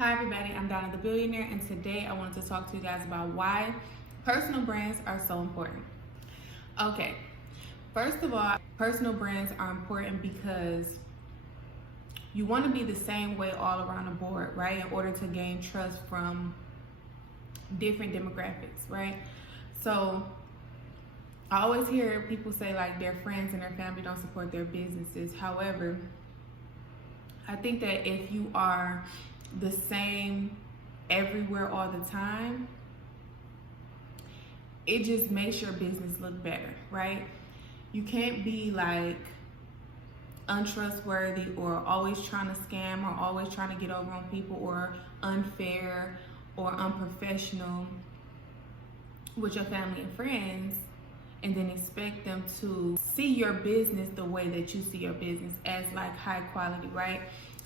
Hi everybody, I'm Donnathebillionaire, and today I wanted to talk to you guys about why personal brands are so important. Okay, first of all, personal brands are important because you want to be the same way all around the board, right? In order to gain trust from different demographics, right? So I always hear people say like their friends and their family don't support their businesses. However, I think that if you are the same everywhere all the time, it just makes your business look better, right? You can't be like untrustworthy or always trying to scam or always trying to get over on people or unfair or unprofessional with your family and friends, and then expect them to see your business the way that you see your business as like high quality, right?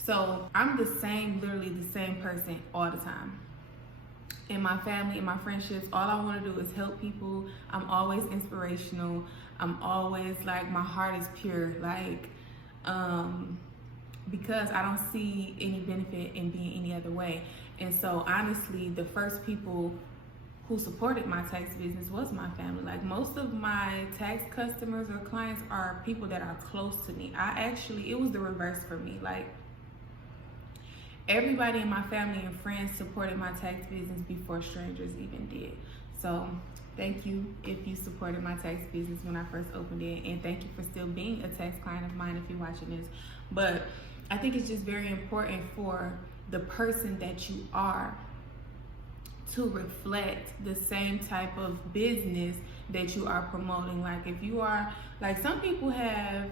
So I'm literally the same person all the time. In my family, in my friendships, all I want to do is help people. I'm always inspirational. I'm always like, my heart is pure, like, because I don't see any benefit in being any other way. And so honestly, the first people who supported my tax business was my family. Like, most of my tax customers or clients are people that are close to me. It was the reverse for me. Like, everybody in my family and friends supported my tax business before strangers even did. So thank you if you supported my tax business when I first opened it, and thank you for still being a tax client of mine if you're watching this. But I think it's just very important for the person that you are to reflect the same type of business that you are promoting. Like, if you are, like, some people have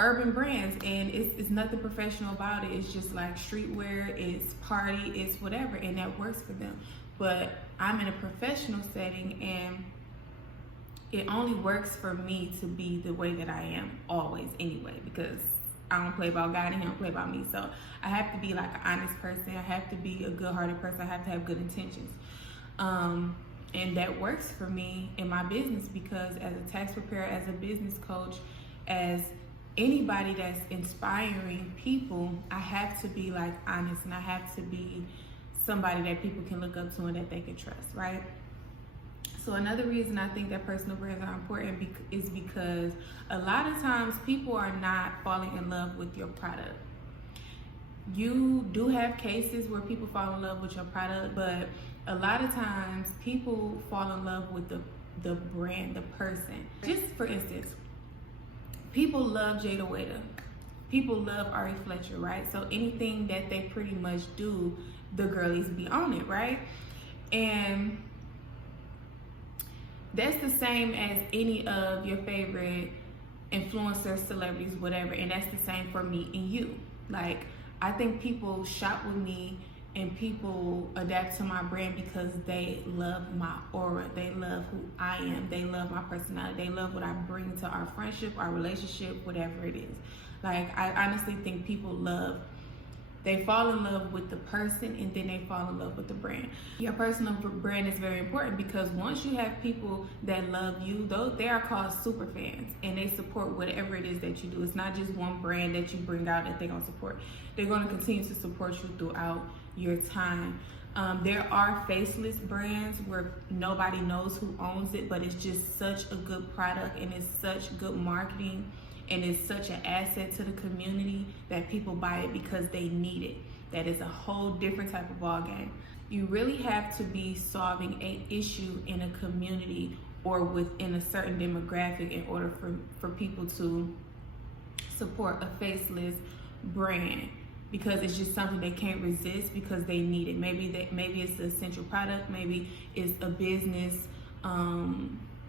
urban brands and it's nothing professional about it. It's just like streetwear, it's party, it's whatever, and that works for them. But I'm in a professional setting, and it only works for me to be the way that I am always anyway, because I don't play about God and He don't play about me. So I have to be like an honest person. I have to be a good-hearted person. I have to have good intentions. And that works for me in my business, because as a tax preparer, as a business coach, as anybody that's inspiring people, I have to be like honest, and I have to be somebody that people can look up to and that they can trust, right? So another reason I think that personal brands are important is because a lot of times people are not falling in love with your product. You do have cases where people fall in love with your product, but a lot of times people fall in love with the brand, the person. Just for instance, people love Jada Waiter. People love Ari Fletcher, right? So anything that they pretty much do, the girlies be on it, right? And that's the same as any of your favorite influencers, celebrities, whatever. And that's the same for me and you. Like, I think people shop with me and people adapt to my brand because they love my aura. They love who I am. They love my personality. They love what I bring to our friendship, our relationship, whatever it is. Like, I honestly think they fall in love with the person, and then they fall in love with the brand. Your personal brand is very important, because once you have people that love you, they are called super fans, and they support whatever it is that you do. It's not just one brand that you bring out that they're going to support. They're going to continue to support you throughout your time. There are faceless brands where nobody knows who owns it, but it's just such a good product, and it's such good marketing, and it's such an asset to the community that people buy it because they need it. That is a whole different type of ball game. You really have to be solving an issue in a community or within a certain demographic in order for people to support a faceless brand, because it's just something they can't resist because they need it. Maybe it's an essential product, maybe it's a business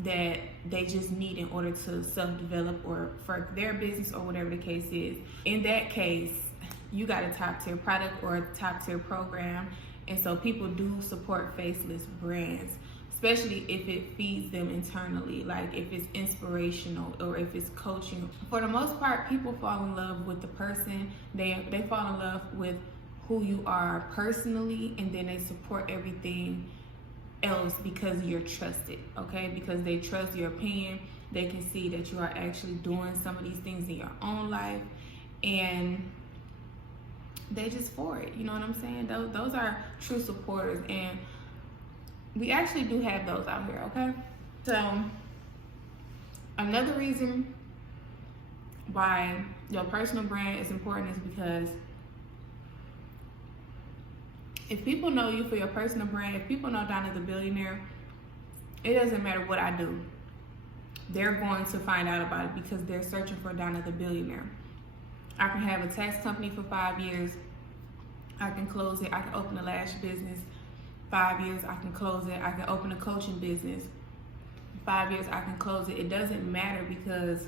that they just need in order to self-develop or for their business or whatever the case is. In that case, you got a top-tier product or a top-tier program, and so people do support faceless brands, especially if it feeds them internally, like if it's inspirational or if it's coaching. For the most part, people fall in love with the person. They fall in love with who you are personally, and then they support everything else because you're trusted, okay? Because they trust your opinion. They can see that you are actually doing some of these things in your own life, and they just for it. You know what I'm saying? Those are true supporters, and we actually do have those out here, okay? So another reason why your personal brand is important is because if people know you for your personal brand, if people know Donna the Billionaire, it doesn't matter what I do. They're going to find out about it because they're searching for Donna the Billionaire. I can have a tax company for 5 years. I can close it. I can open a lash business. 5 years, I can close it. I can open a coaching business. 5 years, I can close it. It doesn't matter because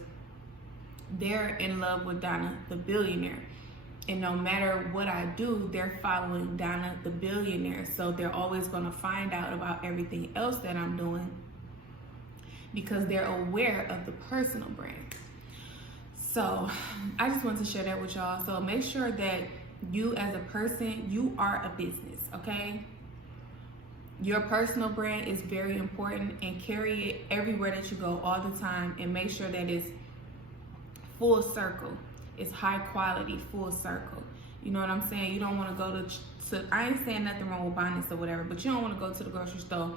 they're in love with Donna the Billionaire. And no matter what I do, they're following Donna the Billionaire. So they're always going to find out about everything else that I'm doing because they're aware of the personal brand. So I just want to share that with y'all. So make sure that you as a person, you are a business, okay? Your personal brand is very important, and carry it everywhere that you go all the time, and make sure that it's full circle. It's high quality, full circle. You know what I'm saying? You don't want to go to I ain't saying nothing wrong with bonnets or whatever, but you don't want to go to the grocery store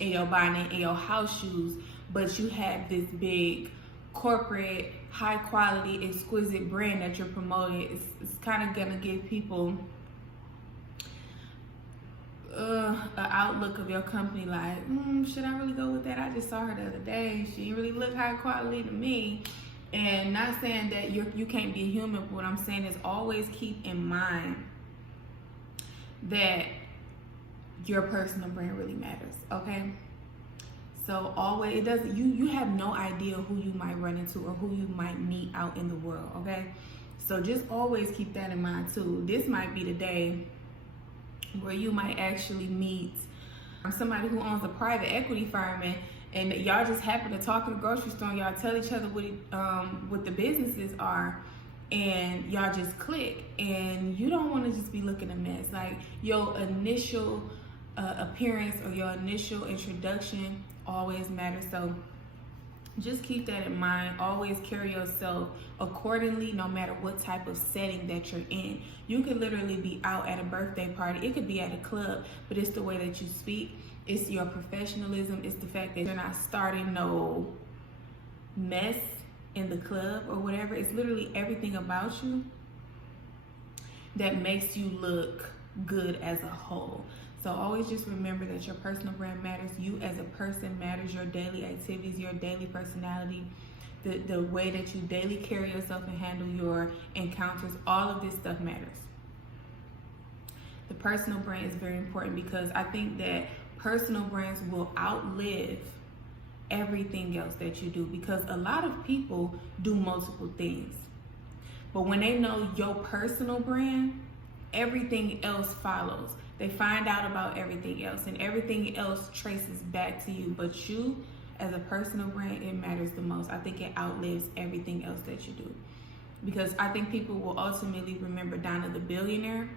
in your bonnet and your house shoes, but you have this big corporate, high quality, exquisite brand that you're promoting. It's kind of gonna give people an outlook of your company like, should I really go with that? I just saw her the other day. She didn't really look high quality to me. And not saying that you can't be human, but what I'm saying is always keep in mind that your personal brand really matters, okay? So always, it doesn't, you have no idea who you might run into or who you might meet out in the world, okay? So just always keep that in mind too. This might be the day where you might actually meet somebody who owns a private equity firm, and y'all just happen to talk in the grocery store, and y'all tell each other what the businesses are, and y'all just click, and you don't want to just be looking a mess. Like, your initial appearance or your initial introduction always matters. So just keep that in mind. Always carry yourself accordingly, no matter what type of setting that you're in. You could literally be out at a birthday party. It could be at a club, but it's the way that you speak. It's your professionalism. It's the fact that you're not starting no mess in the club or whatever. It's literally everything about you that makes you look good as a whole. So always just remember that your personal brand matters. You as a person matters. Your daily activities, your daily personality, the way that you daily carry yourself and handle your encounters, all of this stuff matters. The personal brand is very important because I think that personal brands will outlive everything else that you do, because a lot of people do multiple things. But when they know your personal brand, everything else follows. They find out about everything else, and everything else traces back to you. But you, as a personal brand, it matters the most. I think it outlives everything else that you do. Because I think people will ultimately remember Donna the Billionaire,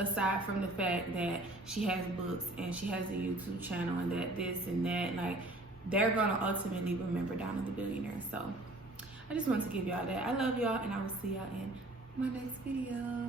aside from the fact that she has books and she has a YouTube channel and that this and that. Like, they're going to ultimately remember Donna the Billionaire. So I just wanted to give y'all that. I love y'all, and I will see y'all in my next video.